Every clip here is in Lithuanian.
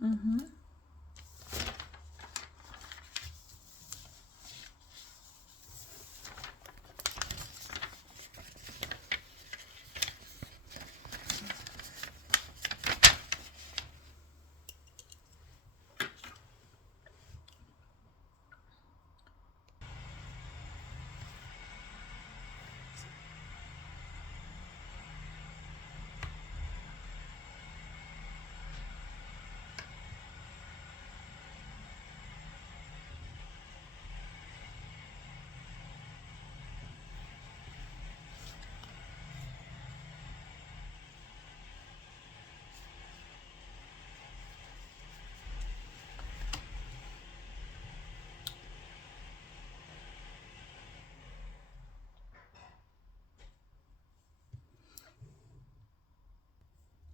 Mhm.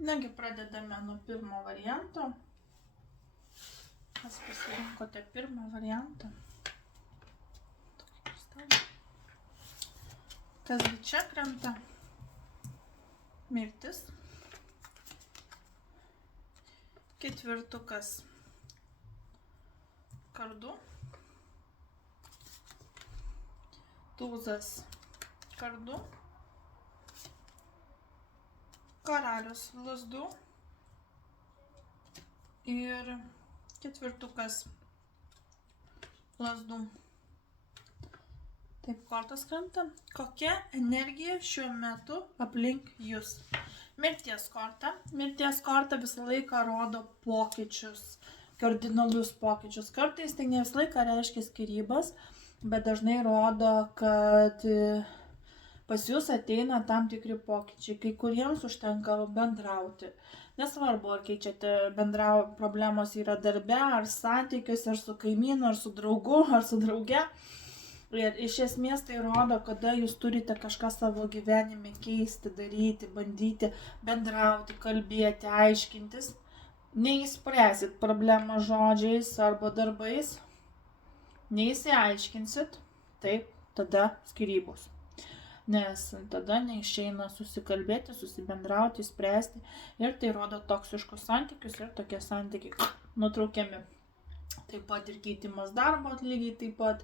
Nagi, pradedame nuo pirmo varianto. Kas pasirinkote pirmą variantą? Kasgi čia krenta? Mirtis. Ketvirtukas kardų. Tūzas kardų. Karalius lazdų. Ir ketvirtukas lazdų. Taip, kortos krenta. Kokia energija šiuo metu aplink jūs? Mirties korta. Mirties korta visą laiką rodo pokyčius, kardinalius pokyčius. Kartais tai ne visą laiką reiškia skyrybas, bet dažnai rodo, kad pas jūs ateina tam tikri pokyčiai. Kai kuriems užtenka bendrauti. Nesvarbu, ar keičiate problemos yra darbe, ar santykiuose, ar su kaimynu, ar su draugu, ar su drauge. Ir iš esmės tai rodo, kada jūs turite kažką savo gyvenime keisti, daryti, bandyti bendrauti, kalbėti, aiškintis. Neįspręsit problemą žodžiais arba darbais, neįsiaiškinsit, taip, tada skyrybos. Nes tada neišeina susikalbėti, susibendrauti, spręsti ir tai rodo toksiškus santykius ir tokie santykiai nutraukiami. Taip pat ir keitimas darbo lygiai taip pat.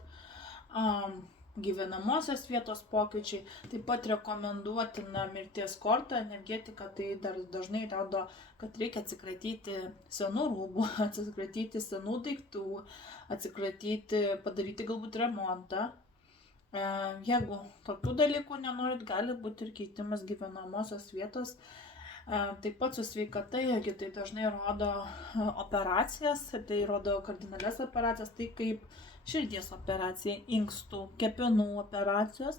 Gyvenamosios vietos pokyčiai, taip pat rekomenduotina mirties korta, energetika, tai dar dažnai rodo, kad reikia atsikratyti senų rūbų, atsikratyti senų daiktų, padaryti galbūt remontą. Jeigu tokių dalykų nenorit, gali būti ir keitimas gyvenamosios vietos. Taip pat su sveikata, jeigu tai dažnai rodo operacijas, tai rodo kardinalias operacijas, tai kaip širdies operacija, inkstų, kepenų operacijos.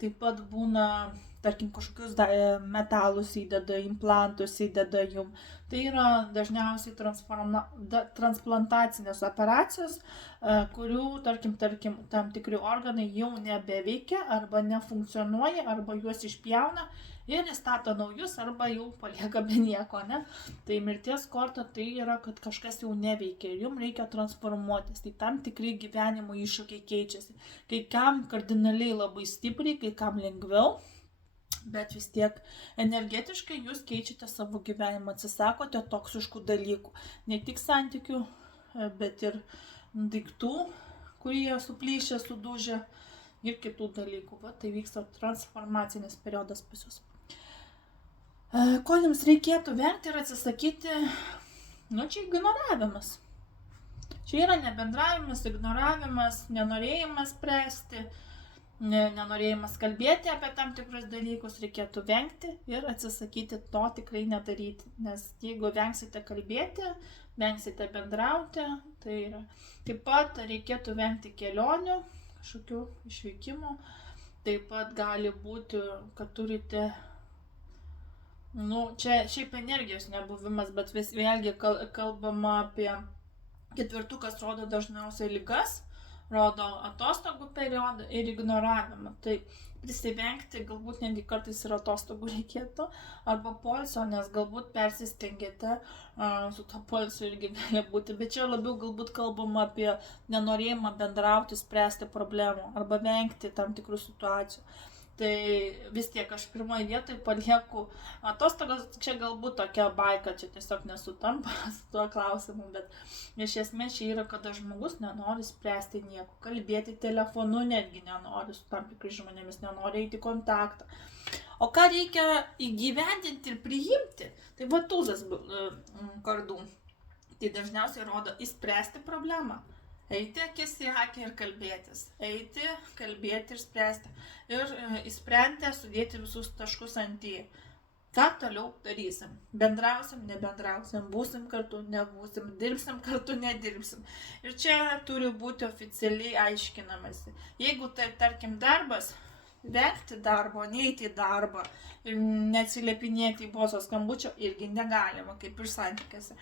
Taip pat būna, tarkim, kažkokius metalus įdeda, implantus įdeda jum. Tai yra dažniausiai transplantacinės operacijos, kurių, tarkim, tam tikri organai jau nebeveikia arba nefunkcionuoja, arba juos išpjauna ir įstato naujus, arba jau palieka be nieko, ne? Tai mirties korta tai yra, kad kažkas jau neveikia ir jums reikia transformuotis. Tai tam tikri gyvenimo iššūkiai keičiasi. Kai kam kardinaliai labai stipriai, kai kam lengviau, bet vis tiek energetiškai jūs keičiate savo gyvenimą, atsisakote toksiškų dalykų. Ne tik santykių, bet ir daiktų, kurie suplyšę, sudužę ir kitų dalykų. Va, tai vyksta transformacinis periodas pas jūs. Ko jums reikėtų vengti ir atsisakyti? Čia ignoravimas. Čia yra nebendravimas, ignoravimas, nenorėjimas spręsti, nenorėjimas kalbėti apie tam tikrus dalykus, reikėtų vengti ir atsisakyti to tikrai nedaryti. Nes jeigu vengsite kalbėti, vengsite bendrauti, tai yra. Taip pat reikėtų vengti kelionių, kažkokių išvykimų. Taip pat gali būti, kad turite, čia šiaip energijos nebuvimas, bet vėlgi kalbama apie ketvirtukas rodo dažniausiai ligas, rodo atostogų periodą ir ignoravimą. Tai prisivengti galbūt netgi kartais ir atostogų reikėtų, arba poilsio, nes galbūt persistengėte su to poilsiu irgi gali būti. Bet čia labiau galbūt kalbama apie nenorėjimą bendrauti, spręsti problemų arba vengti tam tikrų situacijų. Tai vis tiek aš pirmoje vietoje palieku atostogas, čia galbūt tokia baika, čia tiesiog nesutampa su tuo klausimu, bet iš esmės čia yra, kada žmogus nenori spręsti nieko, kalbėti telefonu netgi nenori, su tam tikrais žmonėmis nenori eiti į kontaktą. O ką reikia įgyvendinti ir priimti, tai va tūzas kardų. Tai dažniausiai rodo įspręsti problemą. Eiti akis į akį ir kalbėtis. Eiti, kalbėti ir spręsti. Ir įsprendę sudėti visus taškus ant į. Ką toliau darysim? Bendrausim, nebendrausim, būsim kartu, nebūsim, dirbsim kartu, nedirbsim. Ir čia turi būti oficialiai aiškinamasi. Jeigu tai, tarkim, darbas, vengti darbo, neiti į darbą ir neatsiliepinėti į boso skambučio irgi negalima, kaip ir santykiuose.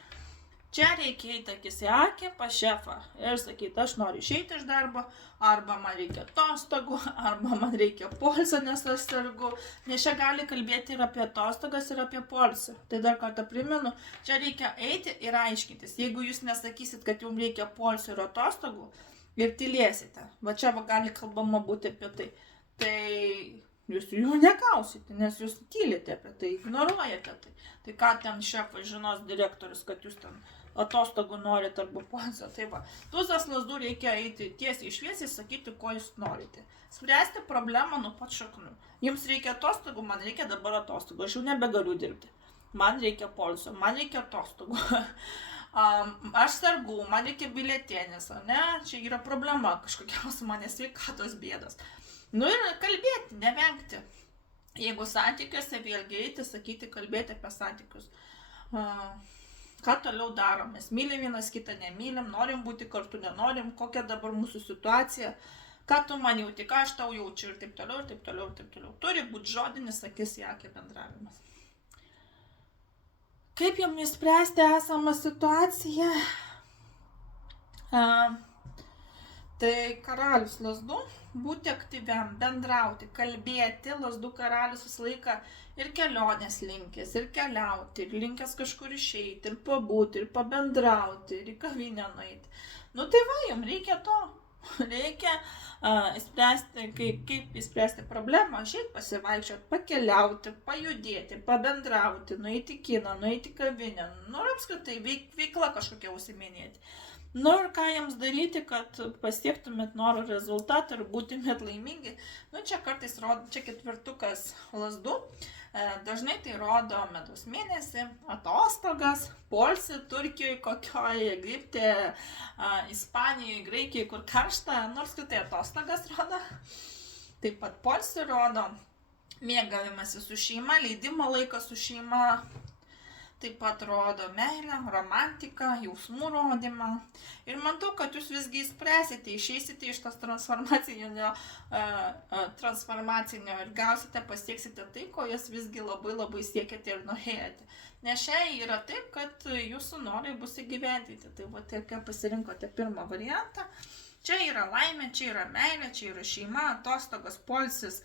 Čia reikia eiti akis į akį pas šefą ir sakyti, aš noriu išeiti iš darbo, arba man reikia atostogų, arba man reikia poilsio, nes aš sergu. Nes čia gali kalbėti ir apie atostogas, ir apie poilsį. Tai dar kartą primenu, čia reikia eiti ir aiškintis. Jeigu jūs nesakysit, kad jums reikia poilsio ir atostogų ir tylėsite, va čia gali kalbama būti apie tai, tai jūs jų negausite, nes jūs tylite apie tai, ignoruojate tai. Tai ką ten šefas žinos direktorius, kad jūs ten atostogų norit arba poilsio. Tai va, tūzas lazdų reikia eiti tiesiai šviesiai, sakyti, ko jūs norite. Spręsti problemą nuo pat šaknų. Jums reikia atostogų, man reikia dabar atostogų, aš jau nebegaliu dirbti. Man reikia poilsio, man reikia atostogų. Aš sergu, man reikia bilietėnis, ne? Čia yra problema kažkokios manęs sveikatos bėdos. Nu ir kalbėti, nevengti. Jeigu santykiuose vėlgi eiti, sakyti, kalbėti apie santykius. Ką toliau darom? Mes mylim vienas kitą, nemylim, norim būti kartu, nenorim, kokia dabar mūsų situacija, ką tu man jauti, ką aš tau jaučiu ir taip toliau, ir taip toliau, ir taip toliau. Turi būti žodinis akis į akį bendravimas. Kaip jums išspręsti esamą situaciją? Tai karalius lazdų, būti aktyviam, bendrauti, kalbėti, lazdų karalius visą laiką ir kelionės linkęs, ir keliauti, ir linkęs kažkur išeiti, ir pabūti, ir pabendrauti, ir į kavinę nueiti. Nu tai va, jums reikia to. Reikia įspręsti, kaip įspręsti problemą, išeiti pasivaikščioti, pakeliauti, pajudėti, pabendrauti, nueiti į kiną, nueiti į kavinę, nu ir apskritai veikla kažkokia užsiiminėti. Nu ir ką jiems daryti, kad pasiektumėt norų rezultatą ir būtumėt laimingi. Nu čia kartais rodo, čia ketvirtukas lazdų. Dažnai tai rodo medaus mėnesį, atostogas, poilsį Turkijoje, kokioje, Egipte, Ispanijoje, Graikijoje, kur karšta, nors kitai atostogas rodo. Taip pat poilsį rodo, mėgavimąsi su šeima, leidimo laiką su šeima. Taip pat rodo meilę, romantiką, jausmų rodymą. Ir matau, kad jūs visgi spręsite, išeisite iš tos transformacinio ir gausite, pasieksite tai, ko jūs visgi labai siekite ir norėjote. Nes šiai yra taip, kad jūsų norai bus įgyvendinti. Tai va, tai ką pasirinkote pirmą variantą. Čia yra laimė, čia yra meilė, čia yra šeima, atostogos, poilsis,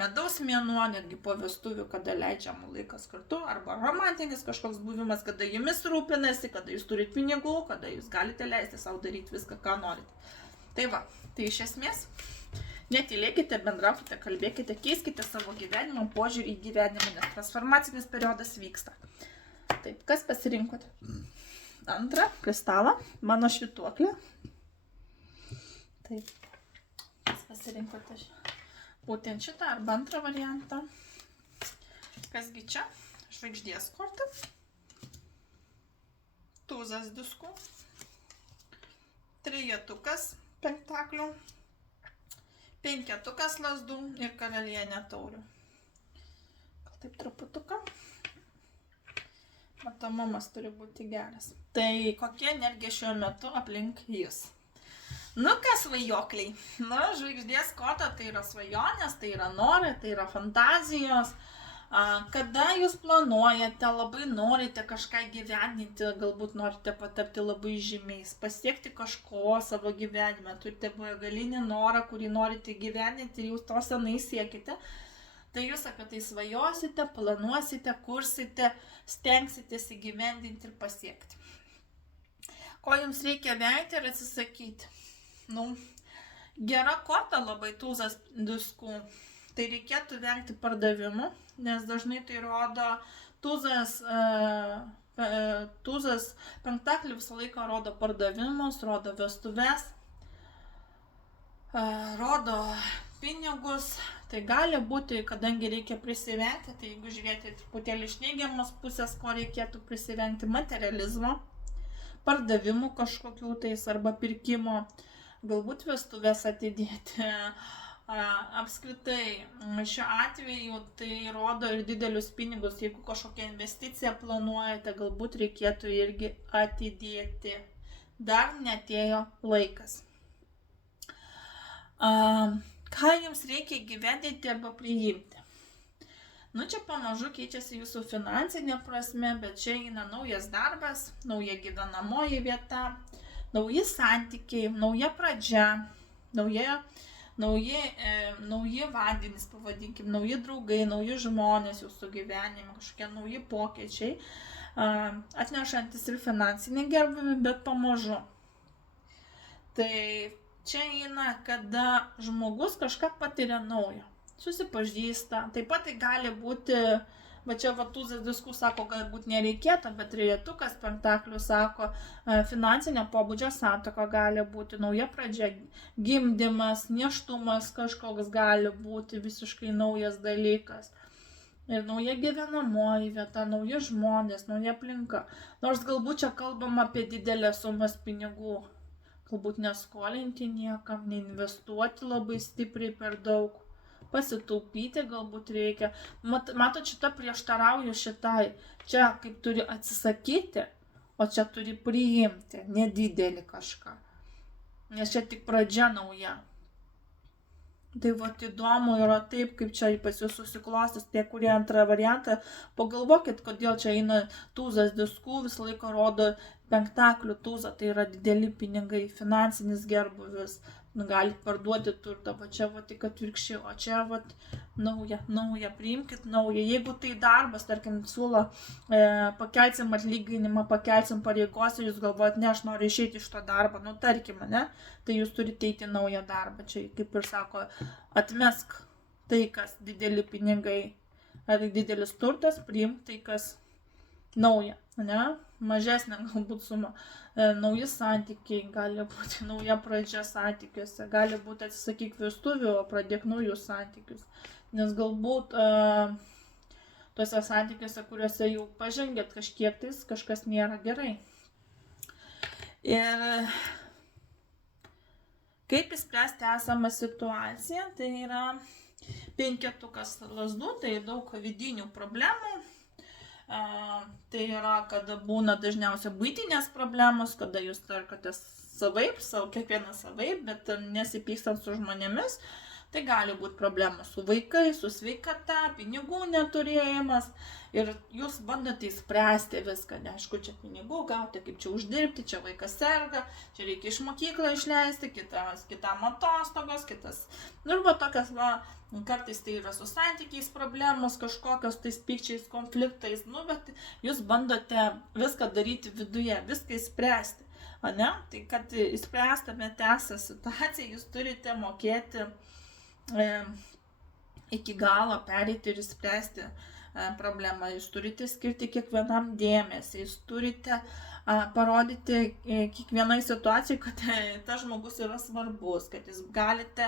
medaus mėnuo, netgi po vestuvių, kada leidžiam laikas kartu, arba romantinis kažkoks buvimas, kada jumis rūpinasi, kada jūs turite pinigų, kada jūs galite leisti savo daryti viską, ką norite. Tai va, tai iš esmės, netylėkite, bendraukite, kalbėkite, keiskite savo gyvenimą, požiūrį į gyvenimą, nes transformacinis periodas vyksta. Taip, kas pasirinkote? Antrą kristalą, mano švytuoklė. Taip, kas pasirinkote būtent šitą arba antrą variantą. Kasgi čia? Žvaigždės korta. Tūzas diskų. Trejetukas pentaklių. Penketukas lazdų ir karalienė taurių. Gal taip truputuką. Matomumas turi būti geras. Tai kokia energija šiuo metu aplink jūs? Nu, kas svajokliai? Nu, žvaigždės korta tai yra svajonės, tai yra norai, tai yra fantazijos. Kada jūs planuojate, labai norite kažką gyveninti, galbūt norite patapti labai žymiais, pasiekti kažko savo gyvenime, turite begalinį norą, kurį norite gyveninti ir jūs to senai siekite, tai jūs apie tai svajosite, planuosite, kursite, stengsitės įgyvendinti ir pasiekti. Ko jums reikia vengti ir atsisakyti? Nu, gera korta labai tūzas diskų. tai reikėtų vengti pardavimų, nes dažnai tai rodo tūzas, penktakliai visą laiką rodo pardavimus, rodo vestuves, rodo pinigus. Tai gali būti, kadangi reikia prisivengti, tai jeigu žiūrėti truputėlį iš neigiamos pusės, ko reikėtų prisivengti, materializmo, pardavimų kažkokių tais arba pirkimo, galbūt vestuvės atidėti. Apskritai, šiuo atveju tai rodo ir didelius pinigus, jeigu kažkokią investiciją planuojate, galbūt reikėtų irgi atidėti. Dar neatėjo laikas. Ką jums reikia įgyvendinti arba priimti? Čia pamažu keičiasi jūsų finansinė prasme, bet čia eina naujas darbas, nauja gyvenamoji vieta, nauji santykiai, nauja pradžia, nauji vandenys, pavadinkim, nauji draugai, nauji žmonės jūsų gyvenime, kažkokie nauji pokyčiai, atnešantis ir finansinį gerbuvį, bet pamažu. Tai čia eina, kada žmogus kažką patiria naujo, susipažįsta, taip pat tai gali būti, va čia Tūzas Diskų sako, galbūt nereikėtų, bet Trejetukas Pentaklių sako, finansinio pobūdžio santuoka gali būti, nauja pradžia, gimdymas, nėštumas kažkoks gali būti visiškai naujas dalykas. Ir nauja gyvenamoji vieta, nauji žmonės, nauja aplinka. Nors galbūt čia kalbam apie didelės sumas pinigų, galbūt neskolinti niekam, neinvestuoti labai stipriai per daug. Pasitaupyti galbūt reikia. Matot, šitą prieštarauju šitai. Čia kaip turi atsisakyti, o čia turi priimti nedidelį kažką. Nes čia tik pradžia nauja. Tai įdomu yra taip, kaip čia pas jūs susiklostys, tie, kurie antrą variantą. Pagalvokit, kodėl čia eina Tūzas Diskų, visą laiką rodo Pentaklių tūzą. Tai yra dideli pinigai, finansinis gerbuvis. Galit parduoti turtą, va čia tik atvirkščiai, o čia nauja, priimkit naują. Jeigu tai darbas, tarkim, siūlo pakelsim atlyginimą, pakelsim pareigos ir jūs galvojat, ne, aš noriu išeiti iš to darbo, tarkim, ne, tai jūs turite eiti naują darbą. Čia, kaip ir sako, atmesk tai, kas dideli pinigai ar didelis turtas, priimk tai, kas nauja, ne, mažesnė galbūt suma. Nauji santykiai, gali būti nauja pradžia santykiuose, gali būti atsisakyk vestuvių, o pradėk naujus santykius. Nes galbūt tuose santykiuose, kuriuose jau pažengėt kažkiek tais, kažkas nėra gerai. Ir kaip įspręsti esamą situaciją, tai yra penketukas lazdų, tai daug vidinių problemų. Tai yra, kada būna dažniausiai buitinės problemos, kada jūs tarkatės savaip, kiekvienas savaip, bet nesipykstant su žmonėmis. Tai gali būti problemos su vaikais, su sveikata, pinigų neturėjimas. Ir jūs bandote įspręsti viską, neaišku, čia pinigų gauti, kaip čia uždirbti, čia vaikas serga, čia reikia iš mokyklą išleisti, kitam atostogos, kitas. Ir tokias, kartais tai yra su santykiais problemos, kažkokios tais pykčiais, konfliktais, bet jūs bandote viską daryti viduje, viską įspręsti. Ne? Tai kad įspręstumėte tą situaciją, jūs turite mokėti iki galo pereiti ir įspręsti problemą. Jūs turite skirti kiekvienam dėmesį, jūs turite parodyti kiekvienai situacijai, kad tas žmogus yra svarbus, kad jūs galite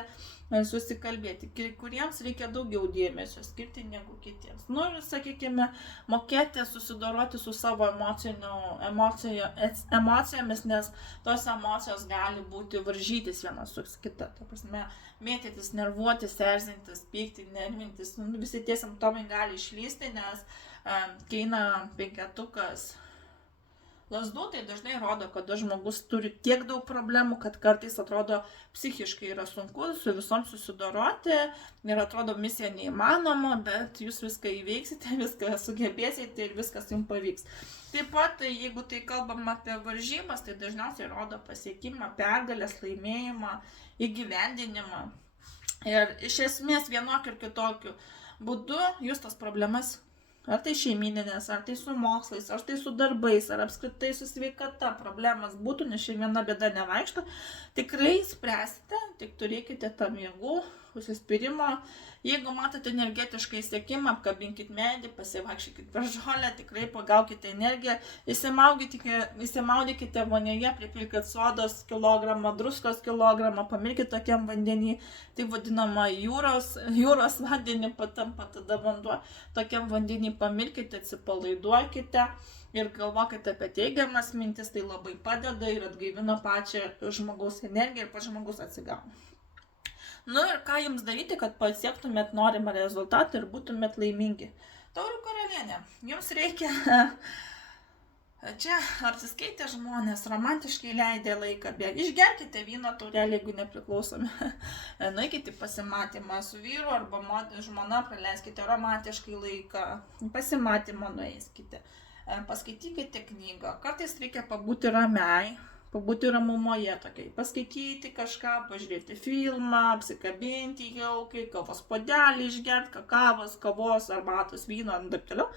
susikalbėti. Kuriems reikia daugiau dėmesio skirti negu kitiems. Ir, sakykime, mokėti susidoroti su savo emocijomis, nes tos emocijos gali būti varžytis vienas su kita. Ta prasme, mėtytis, nervuotis, erzintis, pykti, nervintis. Visi tie simptomai gali išlysti, nes kai eina penketukas lazdų, tai dažnai rodo, kad žmogus turi tiek daug problemų, kad kartais atrodo psichiškai yra sunku su visom susidoroti ir atrodo misija neįmanoma, bet jūs viską įveiksite, viską sugebėsite ir viskas jums pavyks. Taip pat, jeigu tai kalbam apie varžybas, tai dažniausiai rodo pasiekimą, pergalės, laimėjimą, įgyvendinimą. Ir iš esmės vienokiu ir kitokiu būdu jūs tas problemas, ar tai šeimininės, ar tai su mokslais, ar tai su darbais, ar apskritai su sveikata problemas būtų, nes šiandien viena bėda nevaikšto, tikrai spręsite, tik turėkite tam jėgų, užsispyrimo. Jeigu matote energetiškai siekimą, apkabinkit medį, pasivaikščiokit per žolę, tikrai pagaukite energiją, įsimaudykite vonioje, pripilkit sodos kilogramą, druskos kilogramą, pamilkit tokiam vandenį, tai vadinama jūros vandenį patampa tada vanduo, tokiam vandenį pamilkite, atsipalaiduokite. Ir galvokite apie teigiamas mintis, tai labai padeda ir atgaivina pačią žmogaus energiją ir pats žmogus atsigauna. Nu ir ką jums daryti, kad pasiektumėt norimą rezultatą ir būtumėt laimingi? Taurių karalienė, jums reikia, čia apsiskaitę žmonės, romantiškai leidę laiką, išgerkite vyno taurelį, jeigu nepriklausomi, nueikite pasimatymą su vyru arba žmona, praleiskite romantiškai laiką, pasimatymą nueiskite. Paskaitykite knygą, kartais reikia pabūti ramiai, pabūti ramumoje tokiai, paskaityti kažką, pažiūrėti filmą, apsikabinti jaukiai, kavos puodelį išgerti, kakavos, kavos, arbatos, vyno ir taip toliau.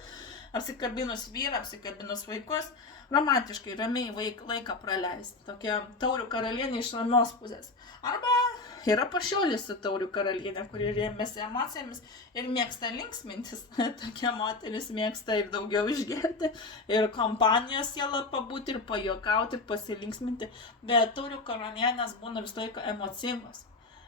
Apsikabinus vyrą, apsikabinus vaikus, romantiškai, ramiai laiką praleisti. Tokia taurių karalienė iš ramios pusės. Arba yra pašiolis su taurių karalienė, kuri rėmėsi emocijomis ir mėgsta linksmintis. Tokia moteris mėgsta ir daugiau išgerti, ir kompanijos sielą pabūti, ir pajuokauti, pasilinksminti. Bet taurių karalienės būna visą laiką emocingos.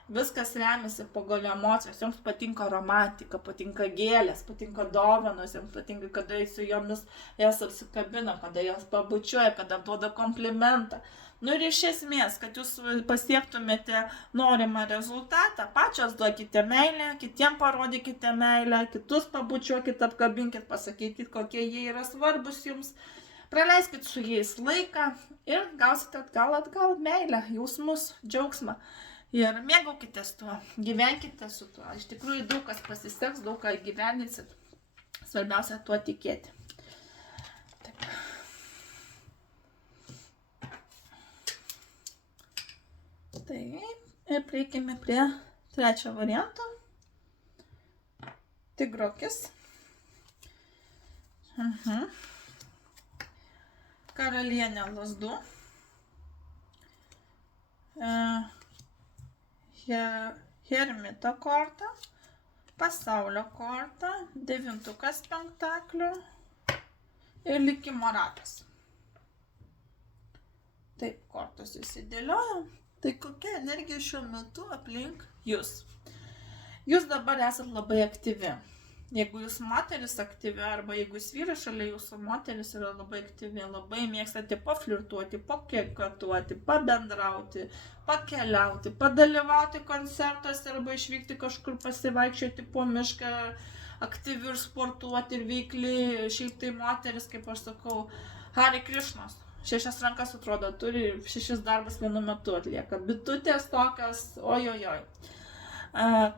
Viskas remiasi pagal emocijas, joms patinka romantika, patinka gėlės, patinka dovanos, joms patinka, kada su jomis jas apsikabina, kada jas pabučiuoja, kada duoda komplimentą. Nu ir iš esmės, kad jūs pasiektumėte norimą rezultatą, pačios duokite meilę, kitiem parodykite meilę, kitus pabučiuokit, apkabinkit, pasakykit, kokie jie yra svarbus jums. Praleiskit su jais laiką ir gausite atgal meilę, jausmus, džiaugsmą. Ir mėgaukitės tuo, gyvenkite su tuo. Iš tikrųjų daug kas pasiseks, daug ką gyveninsit. Svarbiausia tuo tikėti. Taip. Tai ir prieikime prie trečio varianto. Tigrokis. Karalienė lazdų. Hermito korta, pasaulio korta, devintukas pentaklių ir likimo ratas. Taip, kortos įsidėliojo. Tai kokia energija šiuo metu aplink jūs? Jūs dabar esat labai aktyvi. Jeigu jūs moteris aktyvi, arba jeigu jūs vyras šalia jūsų moteris yra labai aktyvi, labai mėgstate paflirtuoti, pakekatuoti, pabendrauti, pakeliauti, padalyvauti koncertuose arba išvykti kažkur pasivaikščioti po mišką, aktyvi ir sportuoti ir veikli, šiaip tai moteris, kaip aš sakau, Hari Krišnos. 6 rankas atrodo, turi 6 darbus vienu metu atlieka. Bitutės tokios, ojojoj.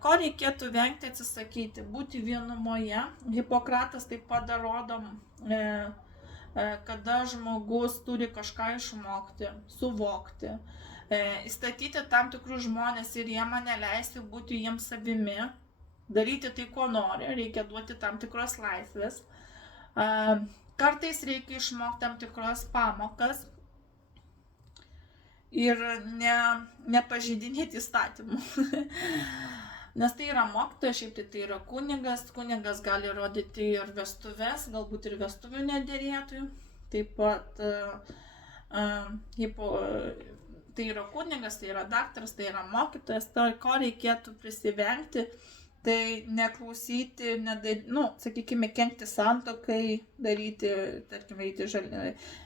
Ko reikėtų vengti, atsisakyti? Būti vienumoje. Hipokratas taip pat rodo, kada žmogus turi kažką išmokti, suvokti, įstatyti tam tikrus žmonės ir jiem neleisti būti jiems savimi, daryti tai, ko nori, reikia duoti tam tikros laisvės. Kartais reikia išmokti tam tikras pamokas ir nepažeidinėti įstatymų. Nes tai yra mokytojas, šiaip tai yra kunigas. Kunigas gali rodyti ir vestuves, galbūt ir vestuvių nederėtojų. Taip pat tai yra kunigas, tai yra daktaras, tai yra mokytojas. Tai ko reikėtų prisivengti, tai neklausyti, sakykime, kenkti santuokai, daryti, tarkim,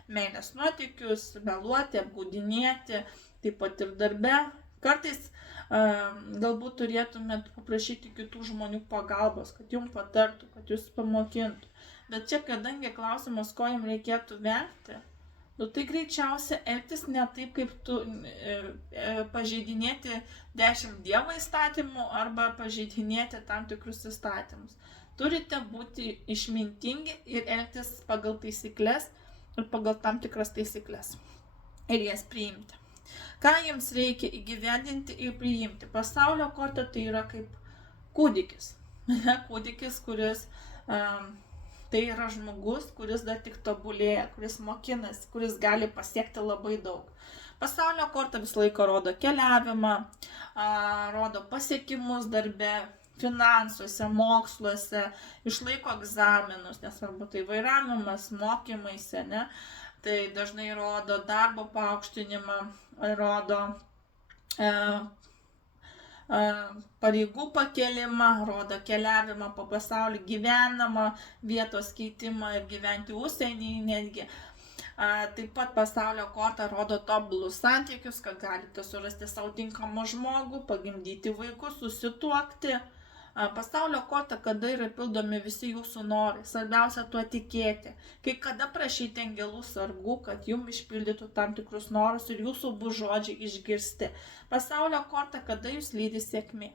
meilės nuotykius, meluoti, apgaudinėti, taip pat ir darbe. Kartais galbūt turėtumėt paprašyti kitų žmonių pagalbos, kad jums patartų, kad jūs pamokintų. Bet čia, kadangi klausimas, ko jums reikėtų vengti, tai greičiausia elgtis ne taip, kaip tu pažeidinėti 10 Dievo įstatymų arba pažeidinėti tam tikrus įstatymus. Turite būti išmintingi ir elgtis pagal taisyklės ir pagal tam tikras taisyklės ir jas priimti. Ką jums reikia įgyvendinti ir priimti? Pasaulio korta tai yra kaip kūdikis. Kūdikis, kuris Tai yra žmogus, kuris dar tik tobulėja, kuris mokinasi, kuris gali pasiekti labai daug. Pasaulio korta visą laiką rodo keliavimą, rodo pasiekimus darbe, finansuose, moksluose, išlaiko egzaminus, nesvarbu tai vairavimas, mokymaisi, ne? Tai dažnai rodo darbo paaukštinimą, rodo pareigų pakelimą, rodo keliavimą po pasaulį, gyvenamą vietos keitimą ir gyventi užsienyje netgi. Taip pat pasaulio korta rodo tobulus santykius, kad galite surasti savo tinkamą žmogų, pagimdyti vaikus, susituokti. Pasaulio korta, kada yra pildomi visi jūsų norai, svarbiausia tuo tikėti. Kai kada prašyti angelų sargų, kad jums išpildytų tam tikrus norus ir jūsų bus žodžiai išgirsti. Pasaulio korta, kada jūs lydi sėkmė.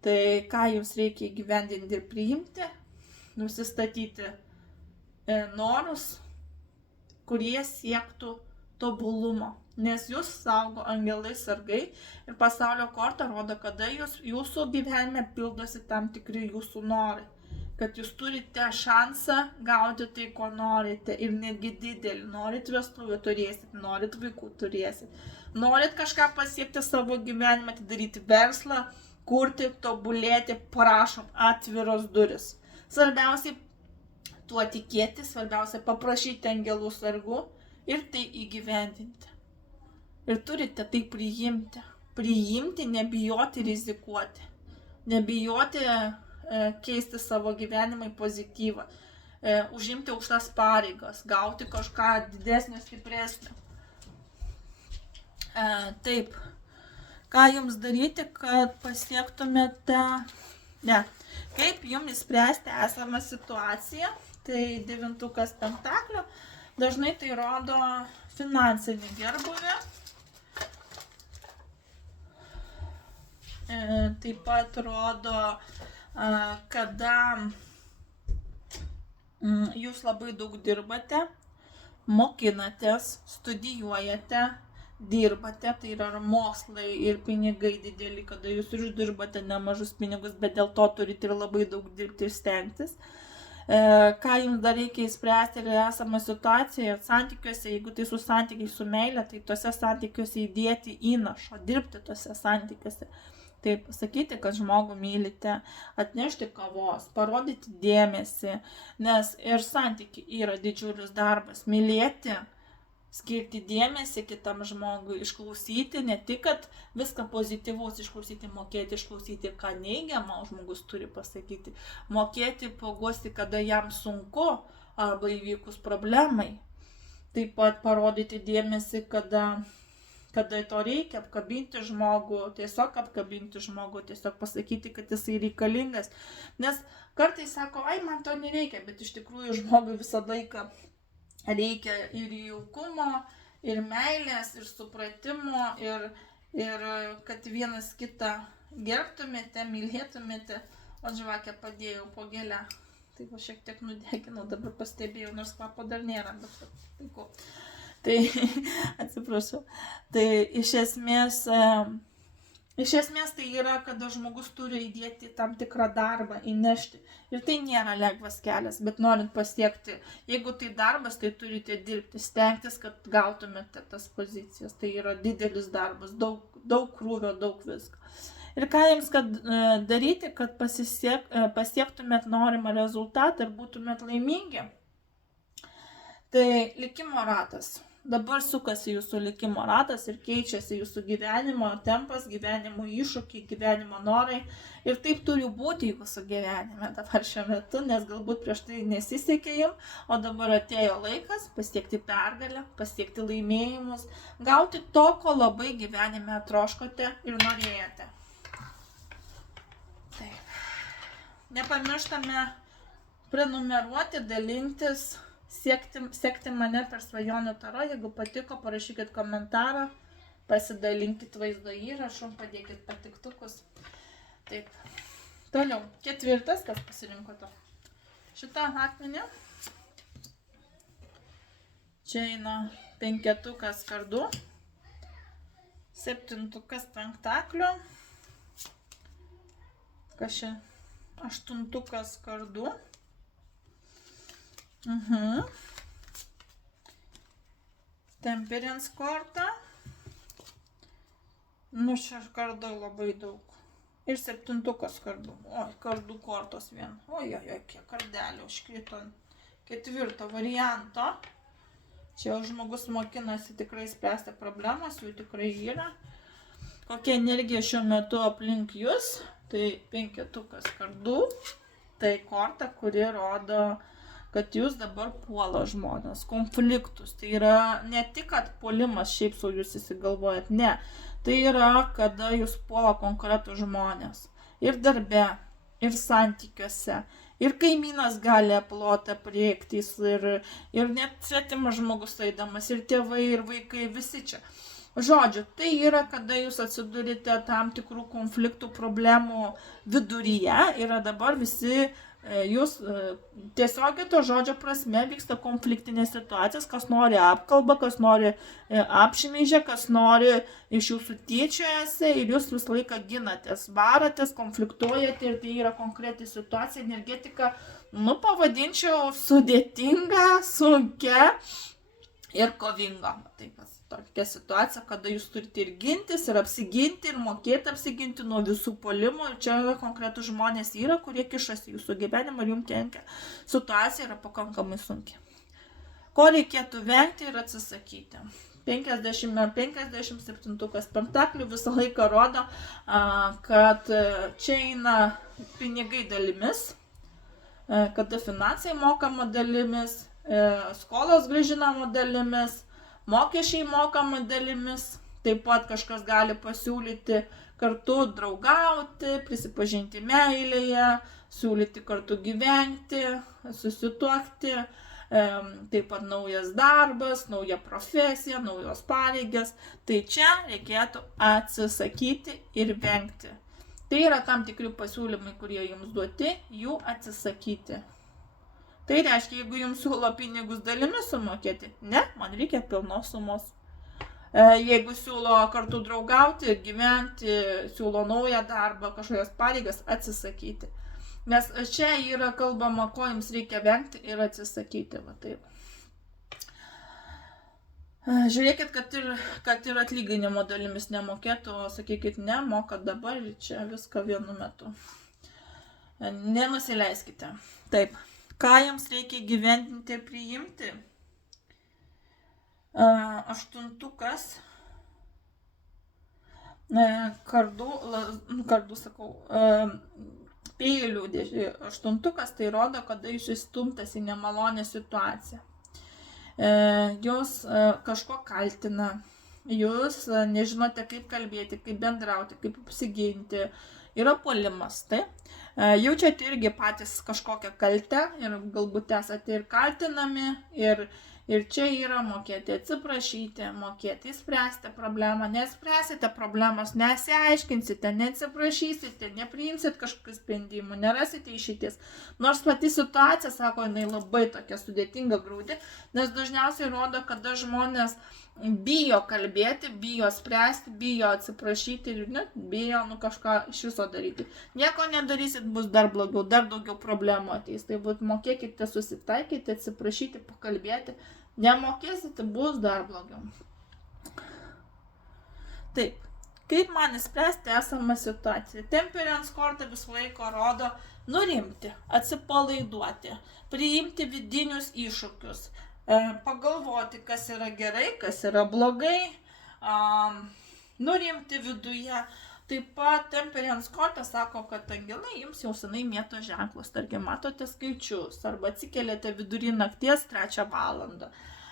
Tai ką jums reikia įgyvendinti ir priimti, nusistatyti norus, kurie siektų tobulumo, nes jūs saugo angelai sargai ir pasaulio korta rodo, kada jūsų gyvenime pildosi tam tikri jūsų norai, kad jūs turite šansą gauti tai, ko norite ir netgi didelį. Norit vestuvių turėsit, norit vaikų turėsit, norit kažką pasiekti savo gyvenime, atidaryti verslą, kurti, tobulėti, prašom, atviros duris. Svarbiausiai tuo tikėti, svarbiausia paprašyti angelų sargų ir tai įgyvendinti. Ir turite tai priimti. Priimti, nebijoti rizikuoti. Nebijoti keisti savo gyvenimą į pozityvą. Užimti aukštas pareigas, gauti kažką didesnio, stipresnio. Taip. Ką jums daryti, kad pasiektumėte... Kaip jums įspręsti esamą situaciją? Tai 9 pentaklių. Dažnai tai rodo finansinį gerbuvį. Taip pat rodo, kada jūs labai daug dirbate, mokinatės, studijuojate, dirbate, tai yra mokslai ir pinigai dideli, kada jūs ir uždirbate nemažus pinigus, bet dėl to turite ir labai daug dirbti ir stengtis. Ką jums dar reikia įspręsti ir esamą situaciją, santykiuose, jeigu tai su santykiai su meilė, tai tuose santykiuose įdėti įnašo, dirbti tuose santykiuose. Taip, sakyti, kad žmogų mylite, atnešti kavos, parodyti dėmesį, nes ir santykiai yra didžiulis darbas. Mylėti, skirti dėmesį kitam žmogui, išklausyti, ne tik, kad viską pozityvaus išklausyti, mokėti išklausyti, ką neigiamą žmogus turi pasakyti, mokėti paguosti, kada jam sunku arba įvykus problemai. Taip pat parodyti dėmesį, kada to reikia, apkabinti žmogų, tiesiog pasakyti, kad jisai reikalingas. Nes kartais sako, man to nereikia, bet iš tikrųjų žmogui visą laiką reikia ir jaukumo, ir meilės, ir supratimo, ir kad vienas kitą gerbtumėte, mylėtumėte. O žvakę padėjau po gėlę. Tai šiek tiek nudeginau, dabar pastebėjau, nors kvapo dar nėra, bet puiku. Tai atsiprašau. Tai iš esmės tai yra, kada žmogus turi įdėti tam tikrą darbą, įnešti. Ir tai nėra lengvas kelias, bet norint pasiekti, jeigu tai darbas, tai turite dirbti, stengtis, kad gautumėte tas pozicijas. Tai yra didelis darbas, daug krūvio, daug visko. Ir ką jums daryti, kad pasiektumėt norimą rezultatą ir būtumėt laimingi? Tai likimo ratas. Dabar sukasi jūsų likimo ratas ir keičiasi jūsų gyvenimo tempas, gyvenimo iššūkiai, gyvenimo norai. Ir taip turi būti jūsų gyvenime dabar šiuo metu, nes galbūt prieš tai nesisekė jums, o dabar atėjo laikas pasiekti pergalę, pasiekti laimėjimus, gauti to, ko labai gyvenime troškote ir norėjote. Taip. Nepamirštame prenumeruoti, dalintis, sekti mane per Svajonių Taro. Jeigu patiko, parašykit komentarą, pasidalinkit vaizdo įrašų, padėkit patiktukus. Taip. Toliau. 4, kas pasirinko to. Šitą akmenį. Čia eina 5 kardų. 7 penktaklių. Kas čia? 8 kardų. Temperance korta. Nu, čia kardai labai daug. Ir 7 kardų. Oi, kardų kortos vien. Oi, kiek kardelių užkrito. 4 varianto. Čia žmogus mokinasi tikrai spręsti problemas, jų tikrai yra. Kokia energija šiuo metu aplink jūs? Tai 5 kardų. Tai korta, kuri rodo, kad jūs dabar puola žmonės, konfliktus. Tai yra ne tik atpuolimas, šiaip sau jūs įsigalvojat, ne. Tai yra, kada jūs puola konkretų žmonės. Ir darbe, ir santykiuose. Ir kaimynas gali aploti, apriektis, ir net svetimas žmogus eidamas, ir tėvai, ir vaikai, visi čia. Žodžiu, tai yra, kada jūs atsidurite tam tikrų konfliktų problemų viduryje ir dabar visi jūs tiesiogiai to žodžio prasme vyksta konfliktinės situacijas, kas nori apkalba, kas nori apšmeižia, kas nori iš jūsų tyčiojasi ir jūs visą laiką ginatės, varatės, konfliktuojate ir tai yra konkreti situacija, energetika, nu pavadinčiau sudėtinga, sunkia ir kovinga. Taip, tokia situacija, kada jūs turite ir gintis, ir apsiginti, ir mokėti apsiginti nuo visų puolimų. Ir čia konkretus žmonės yra, kurie kišasi jūsų gyvenimą ir jums kenkia. Situacija yra pakankamai sunki. Ko reikėtų vengti ir atsisakyti? 57 pentaklių visą laiką rodo, kad čia eina pinigai dalimis, kada finansai mokama dalimis, skolos grąžinama dalimis, mokesčiai mokama dalimis, taip pat kažkas gali pasiūlyti kartu draugauti, prisipažinti meilėje, siūlyti kartu gyventi, susituokti, taip pat naujas darbas, nauja profesija, naujos pareigas. Tai čia reikėtų atsisakyti ir vengti. Tai yra tam tikri pasiūlymai, kurie jums duoti, jų atsisakyti. Tai reiškia, jeigu jums siūlo pinigus dalimis sumokėti, ne, man reikia pilnos sumos. Jeigu siūlo kartu draugauti, gyventi, siūlo naują darbą, kažkokias pareigas, atsisakyti. Nes čia yra kalbama, ko jums reikia vengti ir atsisakyti. Va, taip. Žiūrėkit, kad ir atlyginimo dalimis nemokėtų, sakykit, ne, mokat dabar ir čia viską vienu metu. Nenusileiskite. Taip. Ką jums reikia gyventinti ir priimti? 8 kardų sakau, peilių 8 tai rodo, kada jūs įstumtas į nemalonę situaciją. Jūs kažko kaltina, jūs nežinote, kaip kalbėti, kaip bendrauti, kaip apsiginti. Yra puolimas, tai? Jaučiate irgi patys kažkokią kaltę ir galbūt esate ir kaltinami ir čia yra mokėti atsiprašyti, mokėti įspręsti problemą, nespręsite problemos, nesiaiškinsite, neatsiprašysite, nepriimsit kažkokių sprendimų, nerasite išeities. Nors pati situacija, sako, jinai labai tokia sudėtinga graudi, nes dažniausiai rodo, kada žmonės bijo kalbėti, bijo spręsti, bijo atsiprašyti ir bijo kažką iš viso daryti. Nieko nedarysit, bus dar blogiau, dar daugiau problemų ateis. Tai būt mokėkite susitaikyti, atsiprašyti, pakalbėti. Nemokėsite, bus dar blogiau. Taip, kaip man įspręsti esamą situaciją? Temperance korta visą laiką rodo nurimti, atsipalaiduoti, priimti vidinius iššūkius. Pagalvoti, kas yra gerai, kas yra blogai, nurimti viduje. Taip pat Temperance korta sako, kad angelai jums jau senai mėto ženklus, tarkim, matote skaičius, arba atsikeliate vidury nakties 3 valandą,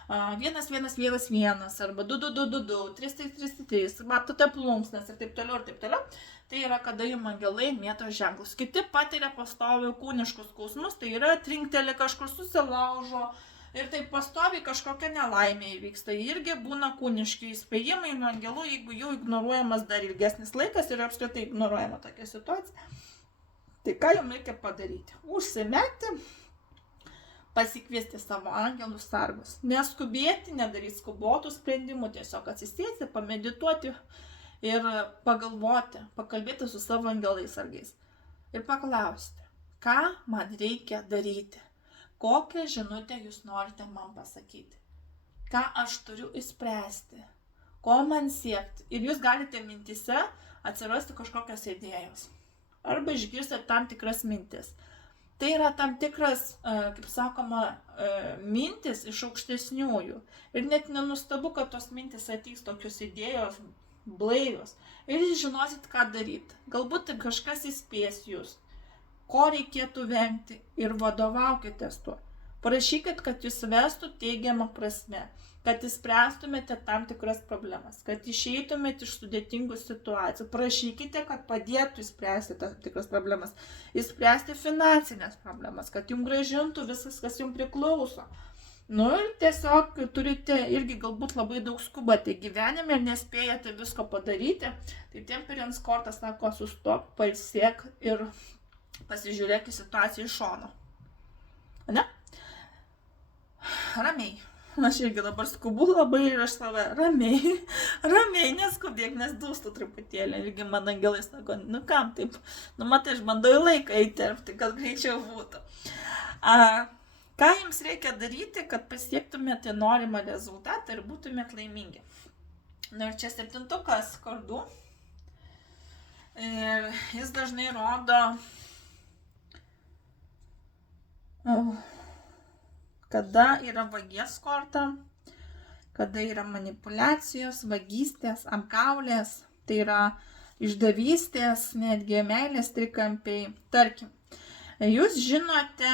1111, arba 2222, 3333, matote plunksnas ir taip toliau ir taip toliau. Tai yra, kada jums angelai mėto ženklus. Kiti patiria pastoviai kūniškus skausmus, tai yra trinkteli kažkur susilaužo, ir taip pastoviai kažkokia nelaimė įvyksta. Irgi būna kūniški įspėjimai nuo angelų, jeigu jau ignoruojamas dar ilgesnis laikas ir apskritai ignoruojama tokia situacija. Tai ką jums reikia padaryti? Užsimerkti, pasikviesti savo angelus sargus. Neskubėti, nedaryti skubotų sprendimų, tiesiog atsisėsti, pamedituoti ir pagalvoti, pakalbėti su savo angelais sargais. Ir paklausti, ką man reikia daryti. kokią žinutę jūs norite man pasakyti, ką aš turiu išspręsti, ko man siekti. Ir jūs galite mintise atsirasti kažkokios idėjos arba išgirsti tam tikras mintis. Tai yra tam tikras, kaip sakoma, mintis iš aukštesniųjų. Ir net nenustabu, kad tos mintis ateis tokios idėjos blaivios. Ir jūs žinosit, ką daryti. Galbūt kažkas įspės jūs, ko reikėtų vengti ir vadovaukitės tuo. Parašykit, kad jūs vestų teigiamą prasme, kad išspręstumėte tam tikras problemas, kad išeitumėte iš sudėtingų situacijų. Prašykite, kad padėtų išspręsti tam tikras problemas, išspręsti finansinės problemas, kad jums grąžintų viskas, kas jums priklauso. Nu ir tiesiog turite irgi galbūt labai daug skubate gyvenime ir nespėjate visko padaryti. Tai Temperance kortas sako, sustok, pailsėk ir pasižiūrėk į situaciją iš šono. Ne? Ramiai. Aš irgi dabar skubu labai ir aš save ramiai neskubėk, nes dūstu truputėlį. Irgi man angelai sako, nu kam taip, nu matai, aš bandau į laiką įterpti, kad greičiau būtų. Ką jums reikia daryti, kad pasiektumėte norimą rezultatą ir būtumėte laimingi? Nu ir čia 7 kardų. Ir jis dažnai rodo kada yra vagies korta, kada yra manipulacijos, vagystės, apgaulės, tai yra išdavystės, netgi meilės trikampiai. Tarkim, jūs žinote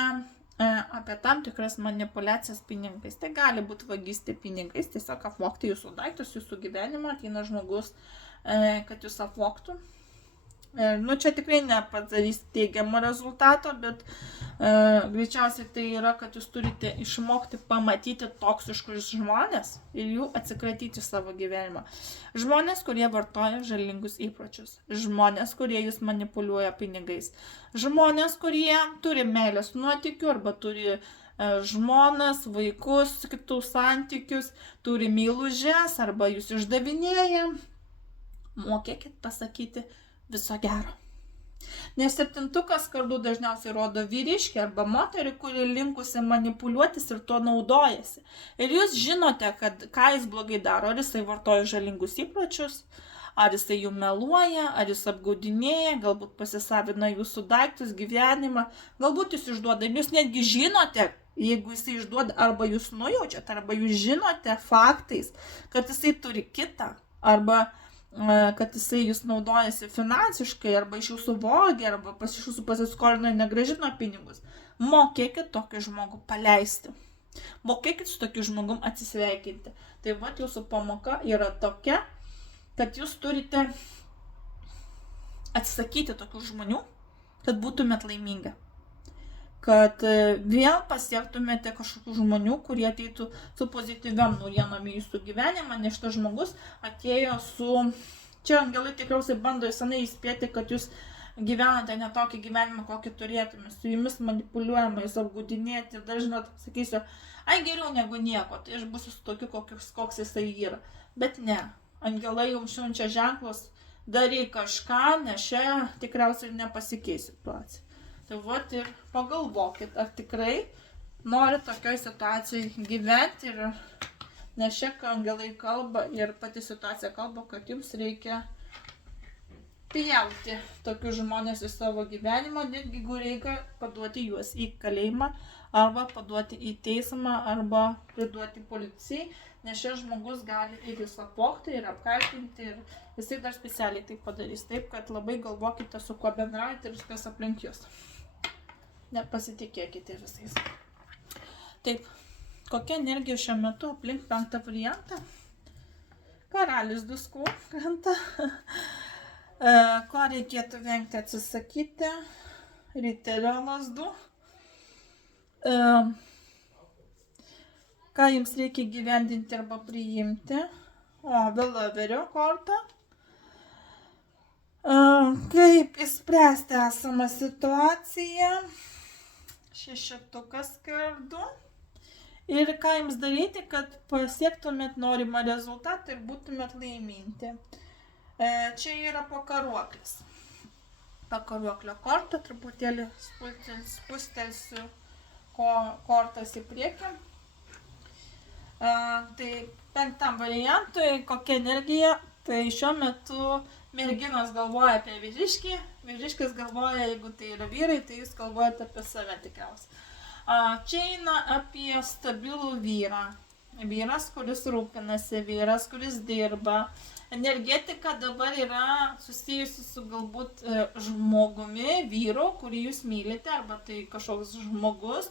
apie tam tikras manipulacijas pinigais. Tai gali būti vagystė pinigais, tiesiog apvogti jūsų daiktus, jūsų gyvenimą, ateina žmogus, kad jūs apvogtų. Nu, čia tikrai nepadarys teigiamą rezultatą, bet greičiausiai tai yra, kad jūs turite išmokti pamatyti toksiškus žmonės ir jų atsikratyti savo gyvenimą. Žmonės, kurie vartoja žalingus įpročius. Žmonės, kurie jūs manipuliuoja pinigais. Žmonės, kurie turi meilės nuotykių arba turi žmonas, vaikus, kitus santykius, turi meilužes arba jūs išdavinėja. Mokėkit pasakyti viso gero. Nes 7 kardų dažniausiai rodo vyriškį arba moterį, kuri linkusi manipuliuotis ir tuo naudojasi. Ir jūs žinote, kad ką jis blogai daro, ar jisai vartoja žalingus įpročius, ar jisai jų meluoja, ar jis apgaudinėja, galbūt pasisavina jūsų daiktus, gyvenimą, galbūt jūs išduoda. Ir jūs netgi žinote, jeigu jisai išduoda, arba jūs nujaučiate, arba jūs žinote faktais, kad jisai turi kitą, arba kad jisai jūs naudojasi finansiškai, arba iš jūsų vogė, arba iš jūsų pasiskolino ir negrąžino pinigus. Mokėkit tokį žmogų paleisti. Mokėkit su tokiu žmogum atsisveikinti. Tai vat jūsų pamoka yra tokia, kad jūs turite atsisakyti tokių žmonių, kad būtumėt laimingi. Kad vėl pasiektumėte kažkokių žmonių, kurie ateitų su pozityviam naujienom į jūsų gyvenimą, nes šitas žmogus atėjo su... Čia angelai tikriausiai bando senai įspėti, kad jūs gyvenate ne tokį gyvenimą, kokį turėtumėte. Su jumis manipuliuojama, jūs apgaudinėti ir dar žinot, sakysiu, ai geriau negu nieko, tai aš būsiu su tokiu, koks jisai yra. Bet ne, angelai jums siunčia ženklus, daryk kažką, nes čia tikriausiai nepasikeis situacija. Tai vat ir pagalvokit, ar tikrai nori tokioj situacijai gyventi, ir nes čia angelai kalba ir pati situacija kalba, kad jums reikia pjauti tokius žmonės į savo gyvenimą, netgi jeigu reikia paduoti juos į kalėjimą, arba paduoti į teismą, arba priduoti policijai, nes šis žmogus gali ir jūs apvogti, ir apkaltinti, ir jisai dar specialiai tai padarys. Taip, kad labai galvokite, su kuo bendraujate ir kas aplink jūs. Nepasitikėkite visais. Taip, kokia energija šiuo metu aplink 5 variantą? Karalius diskų krenta. Ko reikėtų vengti atsisakyti? Riterio lazdų. Ką jums reikia gyvendinti arba priimti? Vėlaverio kortą. Kaip išspręsti esamą situaciją? 6 kardų. Ir ką jums daryti, kad pasiektumėt norimą rezultatą ir būtumėt laiminti. Čia yra pakaruoklis. Pakaruoklio kortą, truputėlį spustelsiu kortas į priekį. Tai 5 variantui, kokia energija, tai šiuo metu merginos galvoja apie vyriškį, vyriškis galvoja, jeigu tai yra vyrai, tai jūs galvojate apie save tikriausiai. Čia eina apie stabilų vyrą. Vyras, kuris rūpinasi, vyras, kuris dirba. Energetika dabar yra susijusi su galbūt žmogumi, vyru, kurį jūs mylite, arba tai kažkoks žmogus,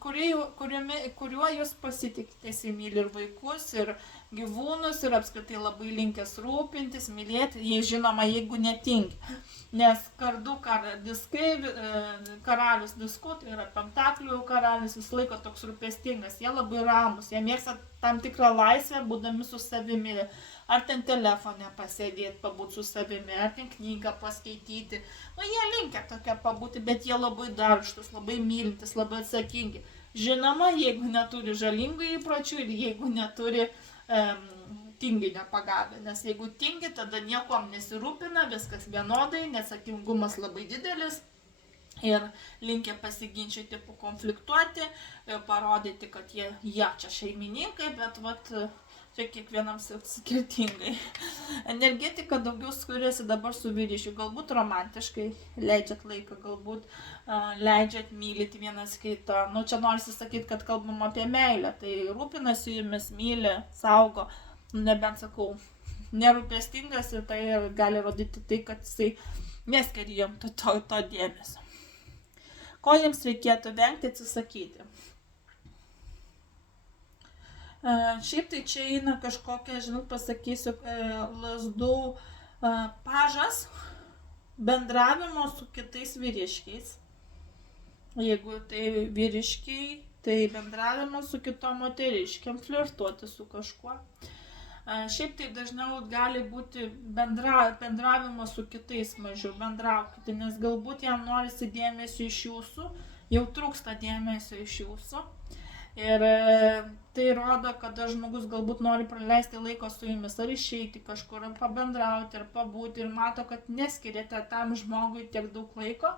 kuriuo jūs pasitikite. Jis myli ir vaikus, ir gyvūnus, ir apskritai labai linkęs rūpintis, mylėti, jei žinoma, jeigu netingi. Nes kardų diskai, karalius diskų, tai yra pentaklių karalius, visą laiką toks rūpestingas, jie labai ramus, jie mėgsta tam tikrą laisvę, būdami su savimi, ar ten telefone pasėdėti, pabūti su savimi, ar ten knygą paskaityti. Jie linkia tokia pabūti, bet jie labai darbštus, labai mylintis, labai atsakingi. Žinoma, jeigu neturi žalingų įpročių ir jeigu neturi tinginio pagavę, nes jeigu tingi, tada niekom nesirūpina, viskas vienodai, neatsakingumas labai didelis ir linkia pasiginčyti, konfliktuoti, parodyti, kad jie čia šeimininkai, bet čia kiekvienam skirtingai. Energetika daugiau skiriasi dabar su vyriškiu, galbūt romantiškai leidžiat laiką, galbūt leidžiat mylyti vienas kitą. Čia norisi sakyti, kad kalbam apie meilę, tai rūpinasi jumis, myli, saugo, nebent sakau, nerūpestingas ir tai gali rodyti tai, kad jisai neskiria jam to dėmesio. Ko jiems reikėtų vengti, atsisakyti? Šiaip tai čia eina kažkokia, pasakysiu, lazdų pažas bendravimo su kitais vyriškiais. Jeigu tai vyriškiai, tai bendravimas su kitom moteriškiam, flirtuoti su kažkuo. Šiaip tai dažniau gali būti bendravimas su kitais mažiau, bendraukite, nes galbūt jam norisi dėmesio iš jūsų, jau trūksta dėmesio iš jūsų. Ir tai rodo, kad žmogus galbūt nori praleisti laiko su jumis, ar išeiti kažkur, ar pabendrauti, ar pabūti, ir mato, kad neskiriate tam žmogui tiek daug laiko.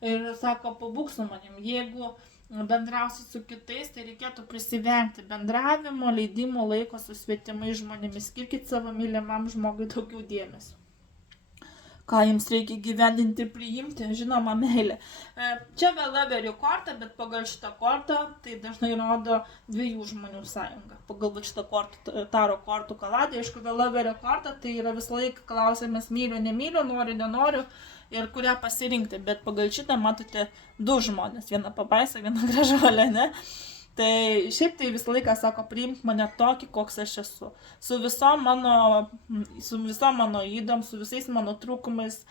Ir sako, pabūk su manim. Jeigu bendrausi su kitais, tai reikėtų prisivengti bendravimo, leidimo laiko su svetimais žmonėmis. Skirkit savo mylimam žmogui daugiau dėmesio. Ką jums reikia gyvendinti ir priimti? Žinoma, meilė. Čia vėlaverių korta, bet pagal šitą kortą tai dažnai rodo dviejų žmonių sąjungą. Pagal šitą taro kortų kaladę, aišku, vėlaverio korta, tai yra visą laiką klausimas myliu, nemyliu, noriu, nenoriu ir kurią pasirinkti. Bet pagal šitą matote du žmonės, viena pabaisa, viena gražuolė, ne? Tai šiaip tai visą laiką sako, priimk mane tokį, koks aš esu. Su visom mano ydom, su visais mano trūkumais,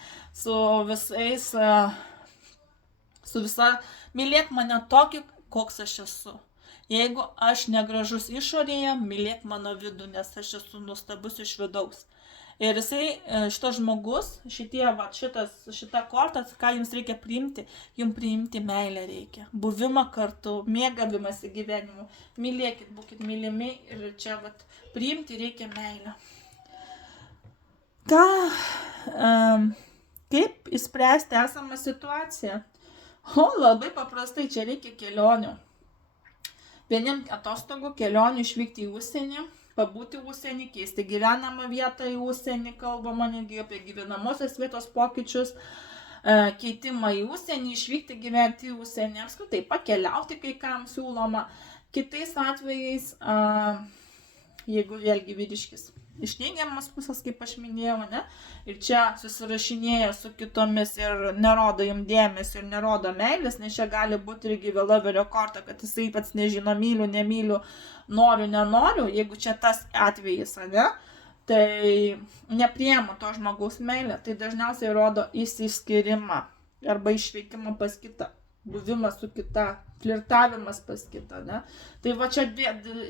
mylėk mane tokį, koks aš esu. Jeigu aš negražus išorėje, mylėk mano vidų, nes aš esu nuostabus iš vidaus. Ir jisai, šitas žmogus, šita korta, ką jums reikia priimti, jums priimti meilę reikia. Buvimą kartu, mėgavimąsi gyvenimu. Mylėkit, būkit mylimi ir čia priimti reikia meilę. Kaip išspręsti esamą situaciją? Labai paprastai, čia reikia kelionių. Vieniem atostogų, kelionių, išvykti į užsienį. Pabūti užsienį, keisti gyvenamą vietą į užsienį, kalbama netgi apie gyvenamosios vietos pokyčius, keitimą į užsienį, išvykti gyventi į užsienį, apskritai pakeliauti kai kam siūloma. Kitais atvejais, jeigu vėlgi vyriškis iš neigiamas pusės, kaip aš minėjau, ne, ir čia susirašinėja su kitomis ir nerodo jam dėmesio ir nerodo meilės, nes čia gali būti irgi vėlaverio korta, kad jisai pats nežino, myliu, nemyliu, noriu, nenoriu, jeigu čia tas atvejis, ne, tai nepriima to žmogaus meilę, tai dažniausiai rodo išsiskyrimą arba išvykimą pas kitą, buvimas su kita, flirtavimas pas kitą, ne. Tai va čia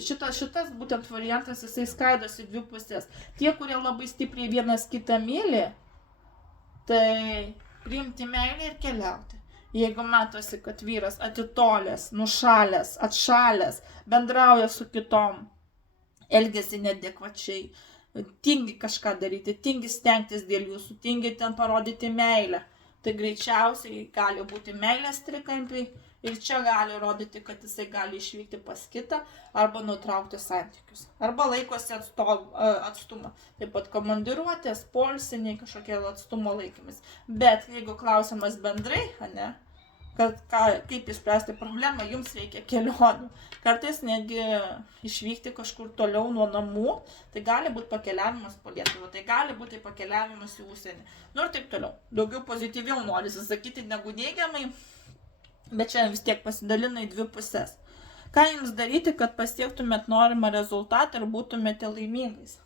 šitas būtent variantas, jisai skaidosi dvi pusės. Tie, kurie labai stipriai vienas kitą myli, tai priimti meilę ir keliauti. Jeigu matosi, kad vyras atitolęs, nušalęs, atšalęs, bendrauja su kitom, elgiasi neadekvačiai, tingi kažką daryti, tingi stengtis dėl jūsų, tingi ten parodyti meilę, tai greičiausiai gali būti meilės trikampiai Ir čia gali rodyti, kad jisai gali išvykti pas kitą arba nutraukti santykius. Arba laikosi atstumą. Taip pat komandiruotės, poilsiniai, kažkokie atstumo laikymas. Bet jeigu klausimas bendrai, ne, kaip išspręsti problemą, jums reikia kelionių. Kartais netgi išvykti kažkur toliau nuo namų, tai gali būti pakeliavimas po Lietuvą, tai gali būti pakeliavimas į užsienį. Nu ir taip toliau. Daugiau pozityviau norisi sakyti negu neigiamai, bet čia vis tiek pasidalina į dvi pusės. Ką jums daryti, kad pasiektumėt norimą rezultatą ir būtumėte laimingais?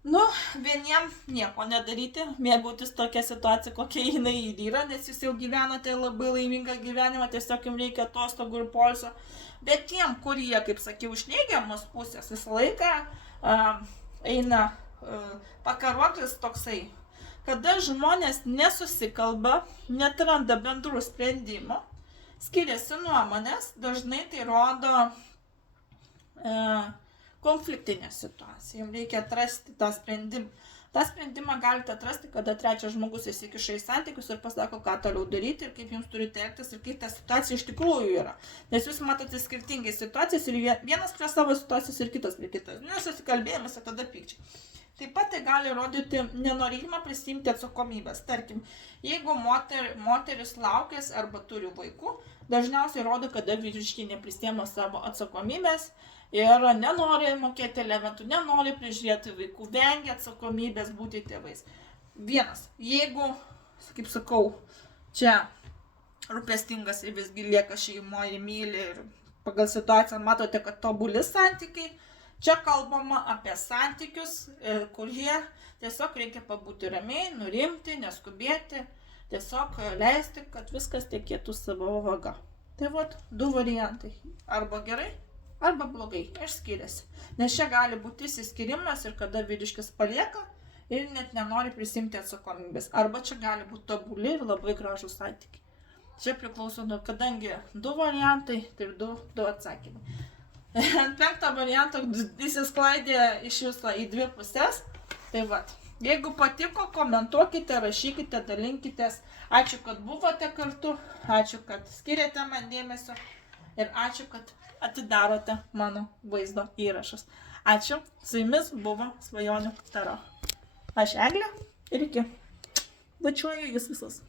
Nu, vieniem nieko nedaryti, mėgautis tokią situaciją, kokia jinai ir yra, nes jūs jau gyvenate labai laimingą gyvenimą, tiesiog jums reikia atostogų ir poilsio. Bet tiem, kurie, kaip sakiau, iš neigiamos pusės visą laiką eina pakaruoklis toksai, kada žmonės nesusikalba, netranda bendrų sprendimų, skiriasi nuomonės, dažnai tai rodo konfliktinė situacija. Jums reikia atrasti tą sprendimą. tą sprendimą galite atrasti, kada trečias žmogus įsikiša į santykius ir pasako, ką toliau daryti ir kaip jums turite elgtis ir kaip ta situacija iš tikrųjų yra. Nes jūs matote skirtingai situacijas ir vienas prie savo situacijos ir kitas prie kitas. Nesusikalbėjimas ir tada pykčiai. Taip pat tai gali rodyti nenorėjimą prisimti atsakomybės. Tarkim, jeigu moteris laukės arba turi vaikų, dažniausiai rodo, kada vyriškiai neprisiema savo atsakomybės ir nenori mokėti elementų, nenori prižiūrėti vaikų, vengia atsakomybės būti tėvais. Vienas, jeigu, kaip sakau, čia rūpestingas ir visgi lieka šeimoje, myli ir pagal situaciją matote, kad tobuli santykiai, čia kalbama apie santykius, kurie tiesiog reikia pabūti ramiai, nurimti, neskubėti, tiesiog leisti, kad viskas tekėtų savo vaga. Tai vat, du variantai. Arba gerai, arba blogai. Ir skiriasi. Nes čia gali būti išsiskyrimas ir kada vyriškis palieka ir net nenori prisimti atsakomybės. Arba čia gali būti tobuli ir labai gražūs santykiai. Čia priklauso nuo, kadangi du variantai, tai ir du atsakymai. Ant penktą variantą įsisklaidė iš viso į dvi pusės. Tai vat, jeigu patiko, komentuokite, rašykite, dalinkitės. Ačiū, kad buvote kartu, ačiū, kad skiriate man dėmesio ir ačiū, kad atidarote mano vaizdo įrašus. Ačiū, su jumis buvo Svajonių Taro. Aš Eglė ir iki. Bučiuoju jūs visus.